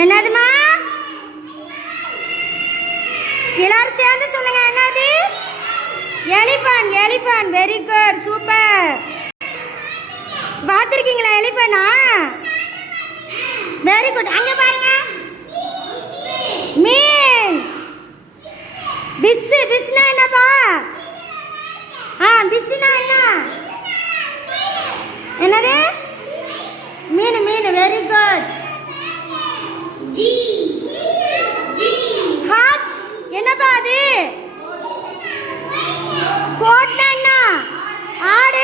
என்னதுமா? எல்லாரும் சேர்ந்து சொல்லுங்க. என்னது? Elephant. Elephant. Very good, super. பார்த்துருக்கீங்களா எலிஃபண்டா? Very good. அங்கே பாருங்க, மீன். பிஸ்ஸு. பிஸ்னா என்னப்பா? பிஸ்ஸுனா என்ன? என்னது? மீன். மீன். Very good. ஹார்ட். என்னப்பா அது? கோட்னா என்ன? ஆடு.